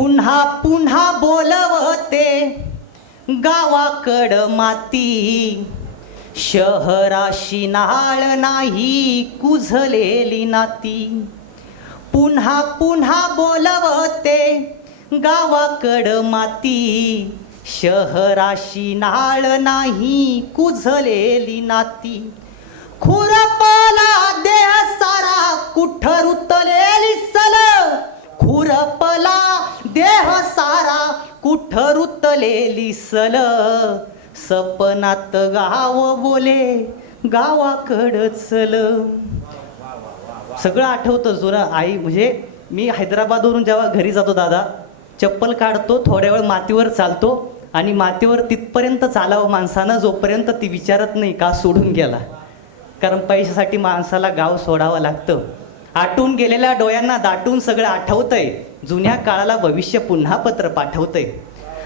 पुन्हा पुन्हा बोलवते गावाकड माती. शहराशी नाळ नाही कुझलेली नाती. पुन्हा पुन्हा बोलवते गावाकड माती. शहराशी नाळ नाही कुझलेली नाती. खुरपला देह सारा कुठरुत रुतलेली सल खुरपला देह सारा कुठ रुतलेली सल सपनात गाव बोले गावाकड चल. सगळं आठवतं जुना आई म्हणजे मी हैदराबादवरून जेव्हा घरी जातो दादा चप्पल काढतो थोड्या वेळ मातीवर चालतो आणि मातीवर तिथपर्यंत चालावं माणसानं जोपर्यंत ती विचारत नाही का सोडून गेला. कारण पैशासाठी माणसाला गाव सोडावं लागतं. आटून गेलेल्या डोळ्यांना दाटून सगळं आठवतंय. जुन्या काळाला भविष्य पुन्हा पत्र पाठवतंय.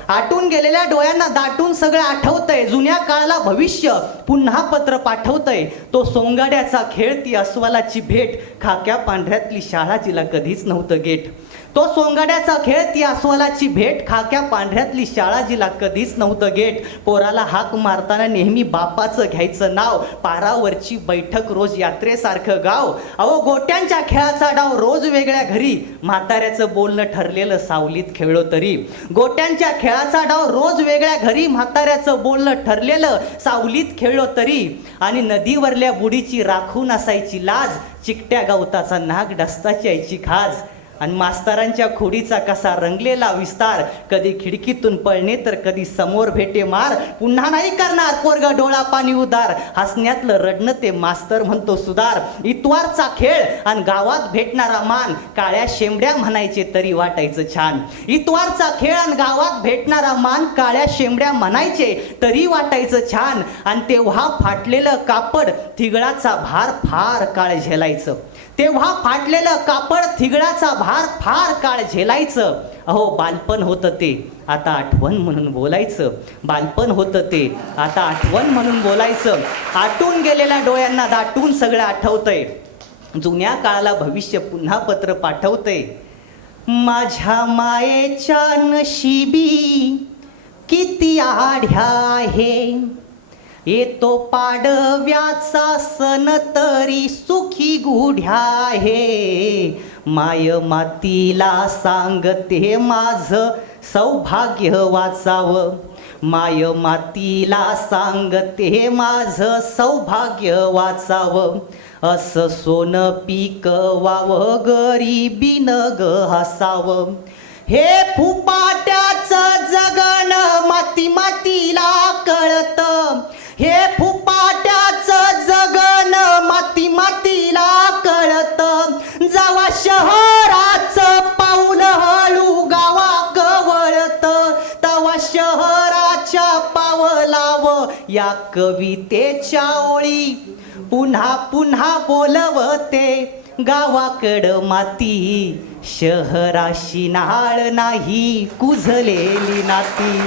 आटून गेलेल्या डोळ्यांना दाटून सगळं आठवतंय. जुन्या काळाला भविष्य. पुन्हा पत्र पाठवतंय. तो सोंगाड्याचा खेळ ती अस्वलाची भेट. खाक्या पांढऱ्यातली शाळा जिला कधीच नव्हतं गेट. तो सोंगाड्याचा खेळ ती अस्वलाची भेट. खाक्या पांढऱ्यातली शाळा जिला कधीच नव्हतं गेट. पोराला हाक मारताना नेहमी बापाचं घ्यायचं नाव. पारावरची बैठक रोज यात्रेसारखं गाव. अहो गोट्यांच्या खेळाचा डाव रोज वेगळ्या घरी. म्हाताऱ्याचं बोलणं ठरलेलं सावलीत खेळलो तरी. गोट्यांच्या खेळाचा डाव रोज वेगळ्या घरी. म्हाताऱ्याचं बोलणं ठरलेलं सावलीत खेळ खेळलो तरी आणि नदीवरल्या बुडीची राखून असायची लाज चिकट्या गवताचा नाग डस्ताची यायची खाज. आणि मास्तरांच्या खोडीचा कसा रंगलेला विस्तार कधी खिडकीतून पळणे तर कधी समोर भेटे मार. पुन्हा नाही करणार पोरग डोळा पाणी उदार हसण्यातलं रडणं ते मास्तर म्हणतो सुधार. इतवारचा खेळ आणि गावात भेटणारा मान. काळ्या शेंबड्या म्हणायचे तरी वाटायचं छान. इतवारचा खेळ आणि गावात भेटणारा मान काळ्या शेंबड्या म्हणायचे तरी वाटायचं छान. आणि तेव्हा फाटलेलं कापड थिगळाचा भार फार काळ झेलायचं. तेव्हा फाटलेलं कापड थिगळाचा भार फार काळ झेलायचं. अहो बालपण होतं ते. आता आठवण म्हणून बोलायचं. बालपण होतं ते. आता आठवण म्हणून बोलायचं. आटून गेलेल्या डोळ्यांना दाटून सगळं आठवतंय. जुन्या काळाला भविष्य पुन्हा पत्र पाठवतंय. माझ्या मायेच्या नशिबी किती आढ्या आहे. येतो पाडव्याचा सण तरी सुखी गुढ्या आहे. माय मातीला सांगते माझं सौभाग्य वाचावं. माय मातीला सांगते माझं सौभाग्य वाचावं. असं सोनं पिकवावं गरीबीन ग हसावं. हे फुपाट्याचं जगण माती मातीला कळत. या कवितेच्या ओळी. पुन्हा पुन्हा बोलवते गावाकड माती. शहराशी नाळ नाही कुझलेली नाती.